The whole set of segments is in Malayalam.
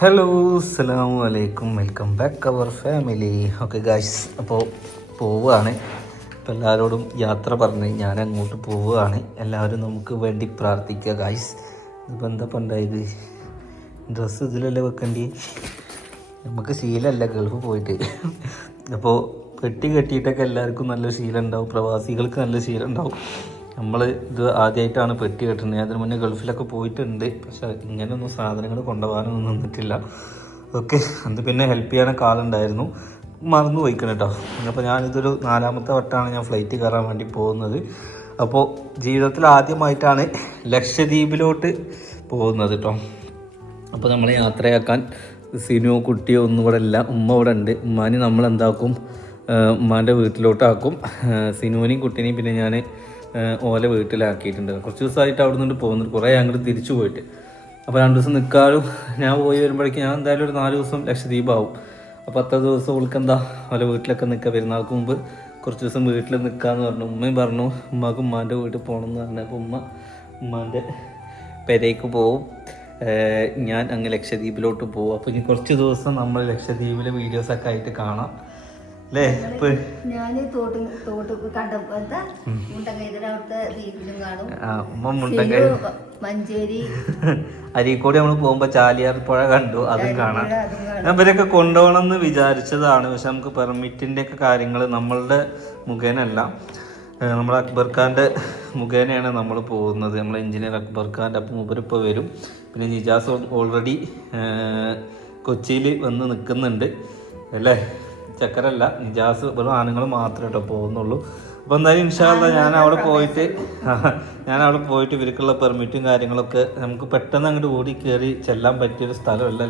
ഹലോ സലാം വലൈക്കും welcome back our family okay guys അപ്പോൾ പോവുകയാണ്. അപ്പോൾ എല്ലാവരോടും യാത്ര പറഞ്ഞ് ഞാൻ അങ്ങോട്ട് പോവുകയാണ്. എല്ലാവരും നമുക്ക് വേണ്ടി പ്രാർത്ഥിക്കുക ഗായ്സ് ഇതിപ്പോൾ എന്താ പണ്ടായത് ഡ്രസ്സ് ഇതിലല്ലേ വെക്കേണ്ടി? നമുക്ക് ശീലമല്ല ഗൾഫ് പോയിട്ട്. അപ്പോൾ കെട്ടി കെട്ടിയിട്ടൊക്കെ എല്ലാവർക്കും നല്ല ശീലം ഉണ്ടാവും. പ്രവാസികൾക്ക് നല്ല ശീലം ഉണ്ടാവും. നമ്മൾ ഇത് ആദ്യമായിട്ടാണ് പെട്ടി കെട്ടുന്നത്. അതിന് മുന്നേ ഗൾഫിലൊക്കെ പോയിട്ടുണ്ട്. പക്ഷെ ഇങ്ങനെയൊന്നും സാധനങ്ങൾ കൊണ്ടുപോകാനൊന്നും നിന്നിട്ടില്ല. ഓക്കെ അത് പിന്നെ ഹെൽപ്പ് ചെയ്യാൻ ആളുണ്ടായിരുന്നു. മറന്നു പോയിക്കണം കേട്ടോ അപ്പോൾ ഞാനിതൊരു നാലാമത്തെ വട്ടമാണ് ഞാൻ ഫ്ലൈറ്റ് കയറാൻ വേണ്ടി പോകുന്നത്. അപ്പോൾ ജീവിതത്തിൽ ആദ്യമായിട്ടാണ് ലക്ഷദ്വീപിലോട്ട് പോകുന്നത് കേട്ടോ അപ്പോൾ നമ്മളെ യാത്രയാക്കാൻ സിനു കുട്ടിയോ ഒന്നും ഇവിടെ ഇല്ല. ഉമ്മ ഇവിടെ ഉണ്ട്. ഉമ്മാനെ നമ്മൾ എന്താക്കും ഉമ്മാന്റെ വീട്ടിലോട്ടാക്കും. സിനുവിനെയും കുട്ടീനെയും പിന്നെ ഞാൻ ഓല വീട്ടിലാക്കിയിട്ടുണ്ട്. കുറച്ച് ദിവസമായിട്ട് അവിടെ നിന്ന് പോകുന്നുണ്ട് കുറേ അങ്ങോട്ട് തിരിച്ചു പോയിട്ട്. അപ്പോൾ രണ്ട് ദിവസം നിൽക്കാനും ഞാൻ പോയി വരുമ്പോഴേക്കും ഞാൻ എന്തായാലും ഒരു നാല് ദിവസം ലക്ഷദ്വീപ് ആവും അപ്പോൾ അത്ര ദിവസം ഉൾക്ക് എന്താ ഓല വീട്ടിലൊക്കെ നിൽക്കുക പെരുന്നാൾക്ക് മുമ്പ് കുറച്ച് ദിവസം വീട്ടിൽ നിൽക്കാമെന്ന് പറഞ്ഞു. ഉമ്മയും പറഞ്ഞു ഉമ്മാക്ക് ഉമ്മാന്റെ വീട്ടിൽ പോകണം എന്ന് പറഞ്ഞു. അപ്പോൾ ഉമ്മ ഉമ്മാന്റെ പെരേക്ക് പോവും. ഞാൻ അങ്ങ് ലക്ഷദ്വീപിലോട്ട് പോകും അപ്പോൾ ഇനി കുറച്ച് ദിവസം നമ്മൾ ലക്ഷദ്വീപിലെ വീഡിയോസൊക്കെ ആയിട്ട് കാണാം. അല്ലേ? ഞാൻ തോട്ട് തോട്ട് അവിടുത്തെ കാണും. മഞ്ചേരി. അരീക്കോട് നമ്മൾ പോകുമ്പോ ചാലിയാർ പുഴ കണ്ടു അതും കാണാം. ഇവരൊക്കെ കൊണ്ടുപോകണം എന്ന് വിചാരിച്ചതാണ് പക്ഷെ നമുക്ക് പെർമിറ്റിന്റെ ഒക്കെ കാര്യങ്ങൾ നമ്മളുടെ മുഖേനല്ല. നമ്മൾ അക്ബർ ഖാന്റെ മുഖേനയാണ് നമ്മൾ പോകുന്നത്. നമ്മളെ എഞ്ചിനീയർ അക്ബർ ഖാന്റെ അപ്പം മൂപ്പരിപ്പോൾ വരും. പിന്നെ നിജാസ് ഓൾറെഡി കൊച്ചിയിൽ വന്ന് നിൽക്കുന്നുണ്ട് അല്ലേ? ചക്കരല്ല നിജാസ് വെറും ആണുങ്ങൾ മാത്രമേ കേട്ടോ പോകുന്നുള്ളൂ. അപ്പോൾ എന്തായാലും ഇൻഷാല്ല ഞാൻ അവിടെ പോയിട്ട് ഞാൻ അവിടെ പോയിട്ട് ഇവർക്കുള്ള പെർമിറ്റും കാര്യങ്ങളൊക്കെ നമുക്ക് പെട്ടെന്ന് അങ്ങോട്ട് ഓടി കയറി ചെല്ലാൻ പറ്റിയൊരു സ്ഥലമല്ല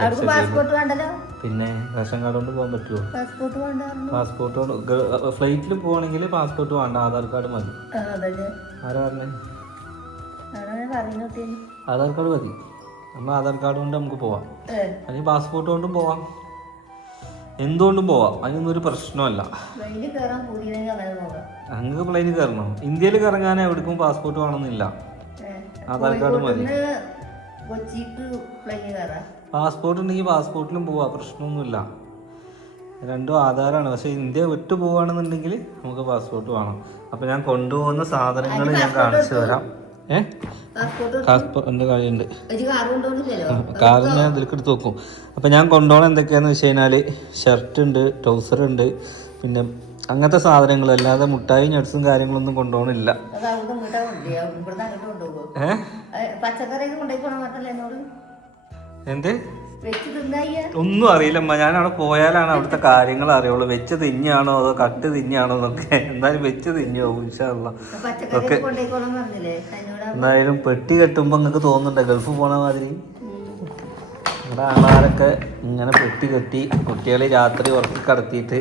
പിന്നെ റേഷൻ കാർഡ് കൊണ്ട് പോകാൻ പറ്റുമോ പാസ്പോർട്ട് കൊണ്ട് ഫ്ലൈറ്റിൽ പോകണമെങ്കിൽ പാസ്പോർട്ട് വേണ്ട ആധാർ കാർഡ് മതി. ആരാ പറഞ്ഞേ? ആധാർ കാർഡ് മതി. നമ്മൾ ആധാർ കാർഡ് കൊണ്ട് നമുക്ക് പോവാം. അല്ലെങ്കിൽ പാസ്പോർട്ട് കൊണ്ടും പോവാം. എന്തുകൊണ്ടും പോവാം. അതിനൊന്നും ഒരു പ്രശ്നമല്ല അങ്ങ് പ്ലെയിനിൽ കയറണം. ഇന്ത്യയിൽ കറങ്ങാൻ എവിടേക്കും പാസ്പോർട്ട് വേണമെന്നില്ല. ആധാർ കാർഡ് മതി. പാസ്പോർട്ട് ഉണ്ടെങ്കിൽ പാസ്പോർട്ടിലും പോവാം. പ്രശ്നമൊന്നുമില്ല. രണ്ടും ആധാരമാണ് പക്ഷെ ഇന്ത്യ വിട്ടു പോവുകയാണെന്നുണ്ടെങ്കിൽ നമുക്ക് പാസ്പോർട്ട് വേണം. അപ്പോൾ ഞാൻ കൊണ്ടുപോകുന്ന സാധനങ്ങൾ ഞാൻ കാണിച്ചു തരാം. ഏ? പാസ്പോർട്ട് പാസ്പോർട്ട് എന്റെ കാര്യമുണ്ട്. ഒരു കാർ കൊണ്ടുപോകുന്നില്ലല്ലോ. കാറ് ഞാൻ ഇതിലേക്ക് എടുത്ത് വെക്കും. അപ്പം ഞാൻ കൊണ്ടുപോകണം എന്തൊക്കെയാണെന്ന് വെച്ച് കഴിഞ്ഞാൽ ഷർട്ട് ഉണ്ട് ട്രൗസർ ഉണ്ട് പിന്നെ അങ്ങനത്തെ സാധനങ്ങൾ. അല്ലാതെ മുട്ടായി നട്സും കാര്യങ്ങളൊന്നും കൊണ്ടുപോകണില്ല എന്ത്? ഒന്നും അറിയില്ലമ്മ. ഞാൻ അവിടെ പോയാലാണ് അവിടുത്തെ കാര്യങ്ങൾ അറിയുള്ളൂ. വെച്ച് തിന്നാണോ അതോ കട്ട് തിന്നാണോ എന്നൊക്കെ. എന്തായാലും വെച്ച് തിന്നോ ഉഷാറുള്ള എന്നോട് എന്തായാലും പെട്ടി കെട്ടുമ്പോൾ നിങ്ങൾക്ക് തോന്നുന്നുണ്ട്? ഗൾഫ് പോണ മാതിരി? ഇവിടെ ആളാരൊക്കെ ഇങ്ങനെ പെട്ടി കെട്ടി കുട്ടികളെ രാത്രി ഉറക്കി കടത്തിയിട്ട്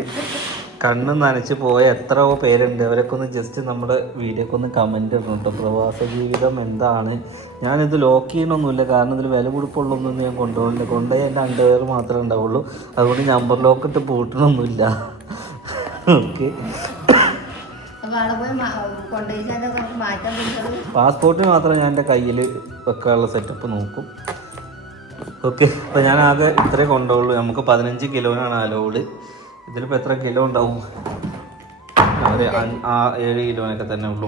കണ്ണ് നനച്ച് പോയ എത്രയോ പേരുണ്ട്? അവരൊക്കെ ഒന്ന് ജസ്റ്റ് നമ്മുടെ വീഡിയോക്ക് ഒന്ന് കമന്റ് ഇടണം കേട്ടോ പ്രവാസ ജീവിതം എന്താണ്? ഞാനിത് ലോക്ക് ചെയ്യണമൊന്നുമില്ല കാരണം ഇതിൽ വില കൊടുപ്പുള്ളൊന്നും ഞാൻ കൊണ്ടുപോകില്ല കൊണ്ടുപോയി എന്റെ അണ്ടർവെയർ മാത്രമേ ഉണ്ടാവുള്ളൂ. അതുകൊണ്ട് നമ്പർ ലോക്ക് ഇട്ട് പൂട്ടണമൊന്നുമില്ല ഓക്കെ പാസ്പോർട്ടിന് മാത്രം ഞാൻ എന്റെ കയ്യിൽ വെക്കാനുള്ള സെറ്റപ്പ് നോക്കും. ഓക്കെ അപ്പോൾ ഞാൻ ആകെ ഇത്രേ കൊണ്ടുപോകുള്ളൂ നമുക്ക് പതിനഞ്ച് കിലോനാണ് അലോഡ് ഇതിലിപ്പോൾ എത്ര കിലോ ഉണ്ടാവും? ഒരു ഏഴ് കിലോനൊക്കെ തന്നെ ഉള്ളൂ.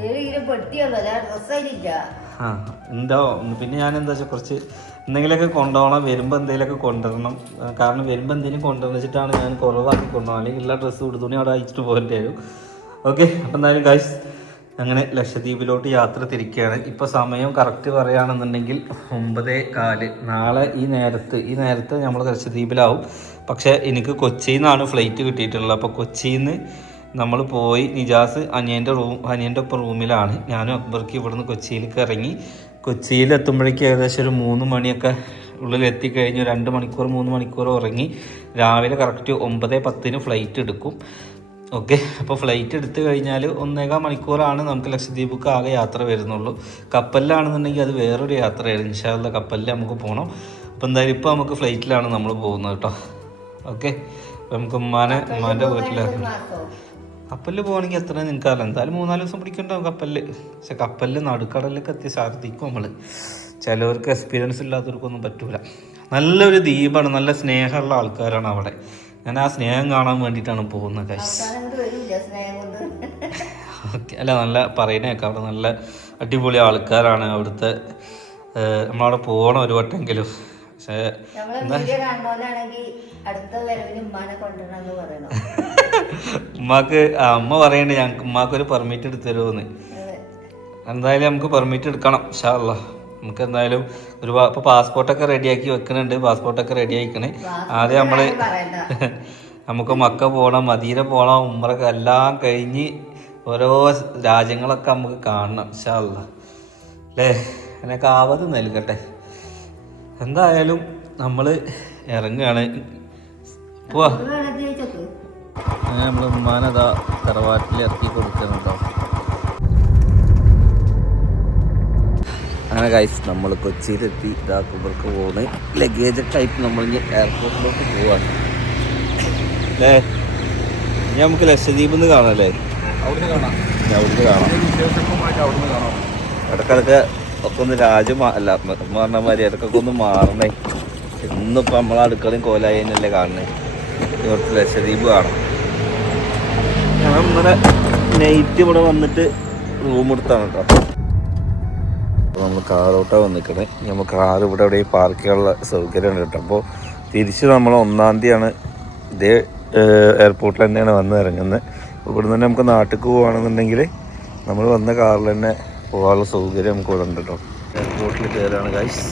ആ ഉണ്ടാവും പിന്നെ ഞാൻ എന്താ വെച്ചാൽ കുറച്ച് എന്തെങ്കിലുമൊക്കെ കൊണ്ടുപോകണം വരുമ്പോൾ എന്തെങ്കിലുമൊക്കെ കൊണ്ടുവരണം. കാരണം വരുമ്പോൾ എന്തെങ്കിലും കൊണ്ടുവന്ന് വെച്ചിട്ടാണ് ഞാൻ കുറവാക്കി കൊണ്ടുപോകണം അല്ലെങ്കിൽ എല്ലാ ഡ്രസ്സും ഉടുതുണി അവിടെ അയച്ചിട്ട് പോകേണ്ടി വരും. ഓക്കെ അപ്പം എന്തായാലും ഗൈസ് അങ്ങനെ ലക്ഷദ്വീപിലോട്ട് യാത്ര തിരിക്കുകയാണ്. ഇപ്പോൾ സമയം കറക്റ്റ് പറയുകയാണെന്നുണ്ടെങ്കിൽ ഒമ്പതേ കാൽ. നാളെ ഈ നേരത്ത് ഈ നേരത്ത് നമ്മൾ ലക്ഷദ്വീപിലാവും. പക്ഷെ എനിക്ക് കൊച്ചിയിൽ നിന്നാണ് ഫ്ലൈറ്റ് കിട്ടിയിട്ടുള്ളത്. അപ്പോൾ കൊച്ചിയിൽ നിന്ന് നമ്മൾ പോയി നിജാസ് അനിയന്റെ റൂം അനിയന്റെ ഒപ്പം റൂമിലാണ്. ഞാനും അക്ബർക്ക് ഇവിടുന്ന് കൊച്ചിയിലേക്ക് ഇറങ്ങി. കൊച്ചിയിൽ എത്തുമ്പോഴേക്ക് ഏകദേശം ഒരു മൂന്ന് മണിയൊക്കെ ഉള്ളിൽ എത്തിക്കഴിഞ്ഞ് രണ്ട് മണിക്കൂർ മൂന്ന് മണിക്കൂർ ഉറങ്ങി. രാവിലെ കറക്റ്റ് ഒമ്പത് പത്തിന് ഫ്ലൈറ്റ് എടുക്കും. ഓക്കെ അപ്പോൾ ഫ്ലൈറ്റ് എടുത്തു കഴിഞ്ഞാൽ ഒന്നേകാൽ മണിക്കൂറാണ് നമുക്ക് ലക്ഷദ്വീപ്ക്ക് ആകെ യാത്ര വരുന്നുള്ളൂ. കപ്പലിലാണെന്നുണ്ടെങ്കിൽ അത് വേറൊരു യാത്രയായിരുന്നു. ഇൻഷാല്ല കപ്പലിൽ നമുക്ക് പോകണം അപ്പോൾ എന്തായാലും ഇപ്പോൾ നമുക്ക് ഫ്ലൈറ്റിലാണ് നമ്മൾ പോകുന്നത് കേട്ടോ. ഓക്കെ നമുക്ക് ഉമ്മാനെ ഉമ്മാന്റെ വീട്ടിലാക്കും കപ്പലിൽ പോകണമെങ്കിൽ എത്ര നിൽക്കാറില്ല എന്തായാലും മൂന്നാൽ ദിവസം പിടിക്കണ്ടാവും കപ്പലിൽ പക്ഷെ കപ്പലിൽ നടുക്കടലിലൊക്കെ എത്തി ഛർദ്ദിക്കും നമ്മൾ ചിലവർക്ക് എക്സ്പീരിയൻസ് ഇല്ലാത്തവർക്കൊന്നും പറ്റൂല. നല്ലൊരു ദ്വീപാണ്. നല്ല സ്നേഹമുള്ള ആൾക്കാരാണ് അവിടെ. ഞാൻ ആ സ്നേഹം കാണാൻ വേണ്ടിയിട്ടാണ് പോകുന്നത് കൊണ്ട് ഓക്കെ അല്ല നല്ല പറയുന്നേക്കാം അവിടെ നല്ല അടിപൊളി ആൾക്കാരാണ് അവിടുത്തെ നമ്മളവിടെ പോകണം ഒരു വട്ടെങ്കിലും പക്ഷേ ഉമ്മാക്ക് ആ, അമ്മ പറയണ്ടേ ഞങ്ങൾക്ക് ഉമ്മാക്കൊരു പെർമിറ്റ് എടുത്ത് തരുമെന്ന് അതെ. എന്തായാലും നമുക്ക് പെർമിറ്റ് എടുക്കണം ഷാള്ള നമുക്ക് എന്തായാലും ഒരു ഇപ്പോൾ പാസ്പോർട്ടൊക്കെ റെഡിയാക്കി വെക്കുന്നുണ്ട് പാസ്പോർട്ടൊക്കെ റെഡി ആയിക്കണേ ആദ്യം നമ്മൾ നമുക്ക് മക്ക പോകണം മദീന പോകണം ഉമ്മറൊക്കെ എല്ലാം കഴിഞ്ഞ് ഓരോ രാജ്യങ്ങളൊക്കെ നമുക്ക് കാണണം ഷാള്ള അല്ലേ അതിനൊക്കെ ആവത് നൽകട്ടെ. എന്തായാലും നമ്മൾ ഇറങ്ങുകയാണ് പോവാ. അങ്ങനെ നമ്മൾ ഉമ്മാനതാ തറവാട്ടിൽ ഇറക്കി കൊടുക്കുന്നുണ്ടോ അങ്ങനെ ഗൈസ് നമ്മൾ കൊച്ചിയിലെത്തി. ഇതാ കുബർക്ക് പോകുന്നത് ലഗേജ് ടൈപ്പ് ആയിട്ട് നമ്മൾ ഇനി എയർപോർട്ടിലോട്ട് പോവാണ്. അല്ലേ ഇനി നമുക്ക് ലക്ഷദ്വീപ് നിന്ന് കാണാം അല്ലേ? അവിടുന്ന് കാണാം. അവിടുന്ന് കാണാം. ഇടക്കിടക്ക് ഒക്കെ ഒന്ന് രാജ്യം അല്ല പറഞ്ഞ മാതിരി ഇടക്കൊക്കെ ഒന്ന് മാറണേ. ഇന്നിപ്പോൾ നമ്മളെ അടുക്കളയും കോലായി തന്നെയല്ലേ കാണണേ. ഇവിടുത്തെ ലക്ഷദ്വീപ് കാണാം. ഞാൻ ഇന്നലെ നൈറ്റ് ഇവിടെ വന്നിട്ട് റൂം എടുത്താണ് കേട്ടോ. നമ്മൾ കാറോട്ടാണ് വന്നിക്കണേ. നമുക്ക് കാർ ഇവിടെ എവിടെ പാർക്ക് ചെയ്യാനുള്ള സൗകര്യമാണ് കേട്ടോ. അപ്പോൾ തിരിച്ച് നമ്മൾ ഒന്നാം തീയതിയാണ് ഇതേ എയർപോർട്ടിൽ തന്നെയാണ് വന്ന് ഇറങ്ങുന്നത്. ഇവിടെ തന്നെ നമുക്ക് നാട്ടിലേക്ക് പോവുകയാണെന്നുണ്ടെങ്കിൽ നമ്മൾ വന്ന കാറിൽ തന്നെ പോകാനുള്ള സൗകര്യം നമുക്ക് ഇവിടെ ഉണ്ട് കേട്ടോ. എയർപോർട്ടിൽ കയറാണ് ഗൈസ്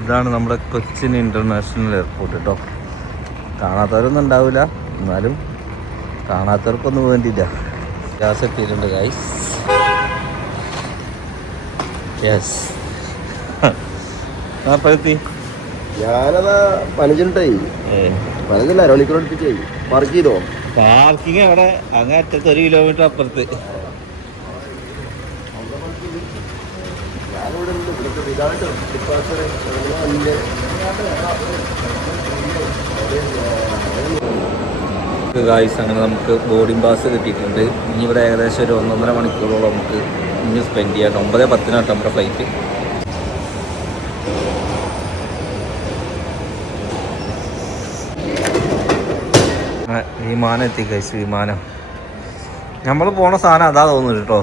ഇതാണ് നമ്മുടെ കൊച്ചിൻ ഇന്റർനാഷണൽ എയർപോർട്ട് കേട്ടോ. കാണാത്തവരൊന്നും ഉണ്ടാവില്ല. എന്നാലും കാണാത്തവർക്കൊന്നും വേണ്ടിയില്ല. ഗ്യാസ് എത്തിയിട്ടുണ്ട് ഗൈസ് യെസ് എത്തി ഞാനതാ പതിനഞ്ചിനിട്ടായി പതിനഞ്ചല്ല അരമണിക്കൂർ അടുപ്പിച്ചായി പാർക്ക് ചെയ്തോ? പാർക്കിംഗ് അവിടെ അങ്ങ് അറ്റത്ത് ഒരു കിലോമീറ്റർ അപ്പുറത്ത്. ഞാനിവിടെ ഉണ്ട്. ഇവിടുത്തെ ഇതായിട്ട് ഡിപ്പാർച്ചർ ഗായ്സ് അങ്ങനെ നമുക്ക് ബോർഡിംഗ് പാസ് കിട്ടിയിട്ടുണ്ട്. ഇനി ഇവിടെ ഏകദേശം ഒരു ഒന്നൊന്നര മണിക്കൂറോളം നമുക്ക് ഇനി സ്പെൻഡ് ചെയ്യാം. ഒമ്പത് പത്തിനാട്ടോ നമ്മുടെ ഫ്ലൈറ്റ് വിമാനം എത്തി ഗൈസ് വിമാനം. നമ്മൾ പോണ സാധനം അതാ തോന്നുന്നു കേട്ടോ.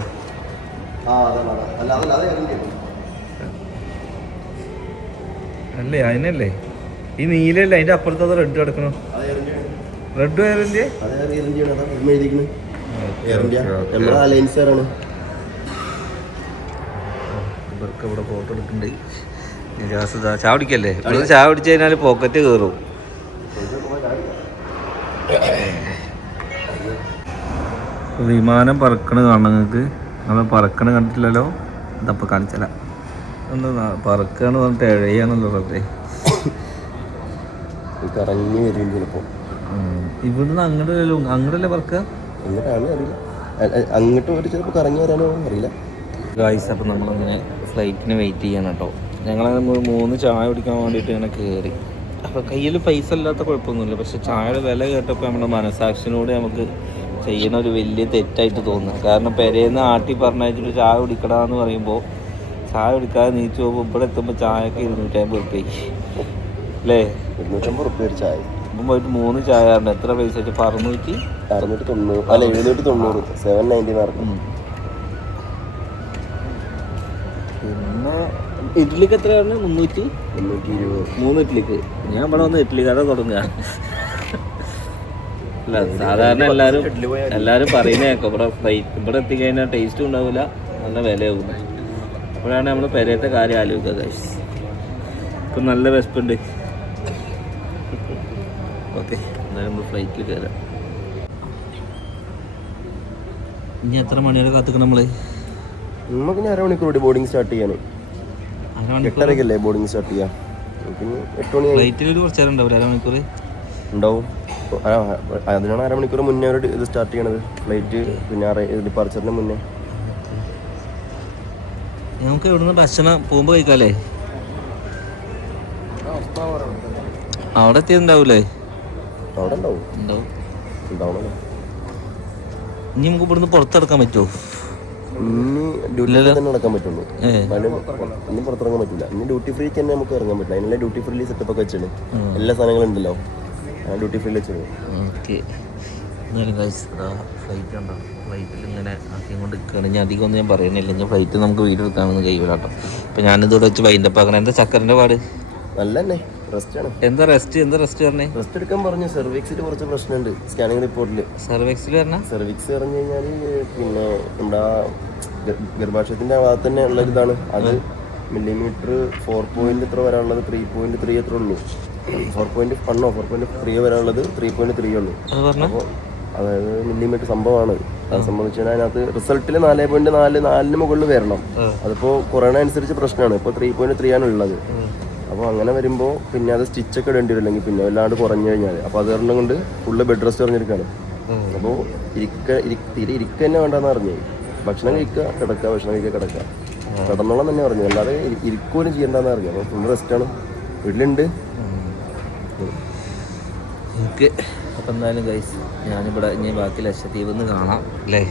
അല്ല അതിനല്ലേ? ഈ നീലല്ലേ അതിന്റെ അപ്പുറത്തത് റെഡ് കിടക്കണം. റെഡ് ഇറങ്ങി ഇറങ്ങിയാണ് അതാ ഇമ്മ എഴുതിക്കുന്നത് എയർ ഇന്ത്യ അലയൻസ് ആണ് ഇവർക്ക് ഇവിടെ ഫോട്ടോ എടുക്കണ്ട്? ചാവടിക്കല്ലേ ഇവിടെ ചാവടിച്ചു കഴിഞ്ഞാൽ പോക്കറ്റ് കയറും. വിമാനം പറക്കണ കാണണം നിങ്ങൾക്ക്. നമ്മൾ പറക്കണ കണ്ടിട്ടില്ലല്ലോ? ഇതപ്പോൾ കാണിച്ചല്ല. എന്താ പറക്കാന്ന് പറഞ്ഞിട്ട് റബ്ബേ കറങ്ങി വരും ചിലപ്പോൾ ഇവിടുന്ന് അങ്ങോട്ട് അങ്ങോട്ടല്ലേ പറക്കുക എന്നിട്ടാണ് അറിയില്ല. അങ്ങോട്ട് ഒരു ചിലപ്പോൾ കറങ്ങി വരാനോ അറിയില്ല. ഗായ്സ് അപ്പം നമ്മളങ്ങനെ ഫ്ലൈറ്റിന് വെയിറ്റ് ചെയ്യണം കേട്ടോ ഞങ്ങൾ മൂന്ന് ചായ കുടിക്കാൻ വേണ്ടിയിട്ട് ഇങ്ങനെ കയറി അപ്പോൾ കയ്യിൽ പൈസ ഇല്ലാത്ത കുഴപ്പമൊന്നുമില്ല. പക്ഷെ ചായയുടെ വില കേട്ടപ്പോൾ നമ്മുടെ മനസാക്ഷിനോട് നമുക്ക് ചെയ്യുന്ന ഒരു വലിയ തെറ്റായിട്ട് തോന്നുന്നു. കാരണം പെരേന്ന് ആട്ടി പറഞ്ഞിട്ട് ചായ കുടിക്കടാന്ന് പറയുമ്പോൾ ചായ കുടിക്കാതെ നീച്ചു പോകുമ്പോൾ ഇവിടെ എത്തുമ്പോൾ ചായക്ക് ഇരുന്നൂറ്റമ്പത് റുപ്യ അല്ലേ? ഇരുന്നൂറ്റമ്പത് റുപ്യ ഒരു ചായ. പോയിട്ട് മൂന്ന് ചായ എത്ര പൈസ അറുന്നൂറ്റി അറുന്നൂറ്റി തൊണ്ണൂറ് അല്ല എഴുന്നൂറ്റി തൊണ്ണൂറ് സെവൻ നയന്റി മാർക്ക്. പിന്നെ ഇഡ്ഡലിക്ക് എത്രയാണ് മുന്നൂറ്റി മുന്നൂറ്റി? ഇരുപത് മൂന്ന് ഇഡ്ഡലിക്ക് ഞാൻ ഇവിടെ വന്ന് ഇഡ്ഡലി കട തുടങ്ങുക. അല്ല സാധാരണ എല്ലാവരും എല്ലാവരും പറയുന്ന കേൾക്കും. ഇവിടെ ഇവിടെ എത്തിക്കഴിഞ്ഞാൽ ടേസ്റ്റും ഉണ്ടാവില്ല. നല്ല വിലയാവും. അപ്പോഴാണ് നമ്മൾ പെരയത്തെ കാര്യം ആലോചിക്കുക. ഇപ്പം നല്ല വിശപ്പുണ്ട് ഓക്കെ എന്തായാലും നമ്മൾ ഫ്ലൈറ്റിൽ കയറാം ഇനി എത്ര മണിവരെ കാത്തുക്കണം നമ്മൾ? നമുക്ക് ഇനി അരമണിക്കൂർ കൂടി ബോർഡിംഗ് സ്റ്റാർട്ട് ചെയ്യാനേ. എട്ടരക്കല്ലേ ബോർഡിംഗ് സ്റ്റാർട്ട് ചെയ്യാം. പിന്നെ എട്ട് മണിയായി ഫ്ലൈറ്റിൽ ഒരു കുറച്ച് നേരം ഉണ്ടാവില്ല അരമണിക്കൂർ ഉണ്ടാവും. ആ, അതിനാണ് അരമണിക്കൂർ മുന്നേ ഒരു ഇത് സ്റ്റാർട്ട് ചെയ്യണത്. ഫ്ലൈറ്റ് പിന്നെ ഡിപ്പാർച്ചറിന് മുന്നേ. നമുക്ക് ഇവിടുന്ന് ഭക്ഷണം പോകുമ്പോൾ കഴിക്കാല്ലേ? അവിടെ എത്തിയിട്ടുണ്ടാവൂലേ? അവിടെ ഉണ്ടാവും ഉണ്ടാവും ഉണ്ടാവണം ഇനി നമുക്ക് ഇവിടുന്ന് പുറത്തെടുക്കാൻ പറ്റുമോ ഇനി ഡ്യൂട്ടി തന്നെ നടക്കാൻ പറ്റുള്ളൂ. ഇനി പുറത്തിറങ്ങാൻ പറ്റില്ല. ഇനി ഡ്യൂട്ടി ഫ്രീ തന്നെ നമുക്ക് ഇറങ്ങാൻ പറ്റില്ല. അതിനുള്ള ഡ്യൂട്ടി ഫ്രീ സെറ്റപ്പ് ഒക്കെ വെച്ചാണ് എല്ലാ സാധനങ്ങളും ഉണ്ടല്ലോ. ആ ഡ്യൂട്ടി ഫ്രീ വെച്ചത്. ഓക്കെ. ഫ്ലൈറ്റ് ഉണ്ടോ ഫ്ലൈറ്റിൽ ഇങ്ങനെ ആക്കിക്കൊണ്ട് നിൽക്കുകയാണ് ഞാൻ അധികം ഒന്നും ഞാൻ പറയുന്നില്ല ഞാൻ ഫ്ലൈറ്റ് നമുക്ക് വീഡിയോ എടുക്കാമെന്ന് കഴിയൂലാട്ടോ. അപ്പം ഞാനിതോടെ വെച്ച് വൈൻഡപ്പ് ആക്കണം. എന്താ ചക്കറിന്റെ പാട്? നല്ല തന്നെ എന്താ റെസ്റ്റ് എന്താ റെസ്റ്റ് പറഞ്ഞേ? റെസ്റ്റ് എടുക്കാൻ പറഞ്ഞു. സെർവിക്സിൽ കുറച്ച് പ്രശ്നമുണ്ട്. സ്കാനിങ് റിപ്പോർട്ടിൽ സർവീക്സിൽ പറഞ്ഞ? സെർവിക്സ് പറഞ്ഞു കഴിഞ്ഞാൽ പിന്നെ നമ്മുടെ ഗർഭാശയത്തിന്റെ ഭാഗത്ത് തന്നെ ഉള്ള ഇതാണ്. അത് മില്ലിമീറ്റർ ഫോർ പോയിന്റ് ഇത്ര വരാനുള്ളത്? ത്രീ പോയിന്റ് ത്രീ എത്ര ഉള്ളൂ? ഫോർ പോയിന്റ് വണ്ണോ ഫോർ പോയിന്റ് ത്രീ വരാനുള്ളത്? ത്രീ പോയിന്റ് ത്രീ ഉള്ളൂ. അപ്പോൾ അതായത് മില്ലിമീറ്റർ സംഭവമാണ്. അത് സംബന്ധിച്ച് അതിനകത്ത് റിസൾട്ടിൽ നാല് പോയിന്റ് നാല് നാലിന് മുകളിൽ വരണം. അതിപ്പോ കൊറോണ അനുസരിച്ച് പ്രശ്നമാണ്. ഇപ്പൊ ത്രീ പോയിന്റ് ത്രീ ആണ് ഉള്ളത്. അപ്പോൾ അങ്ങനെ വരുമ്പോൾ പിന്നെ അത് സ്റ്റിച്ചൊക്കെ ഇടേണ്ടി വരില്ലെങ്കിൽ പിന്നെ വല്ലാണ്ട് കുറഞ്ഞു കഴിഞ്ഞാൽ അപ്പോൾ അത് കാരണം കൊണ്ട് ഫുള്ള് ബെഡ് റെസ്റ്റ് പറഞ്ഞിരിക്കുകയാണ് അപ്പോൾ ഇരിക്ക ഇരി- തീരെ ഇരിക്കുക തന്നെ വേണ്ടെന്ന് അറിഞ്ഞു. ഭക്ഷണം കഴിക്കുക കിടക്കുക ഭക്ഷണം കഴിക്കുക കിടക്കുക കിടന്നോളം തന്നെ പറഞ്ഞു അല്ലാതെ ഇരി- ഇരിക്കുകയും ചെയ്യണ്ടെന്ന് അറിഞ്ഞു. അപ്പോൾ ഫുൾ റെസ്റ്റാണ് വീട്ടിലുണ്ട്. ഓക്കെ അപ്പം എന്തായാലും ഗൈസ് ഞാനിവിടെ ഇനി ബാക്കി ലക്ഷദ്വീപ് നിന്ന് കാണാം. അല്ലേ.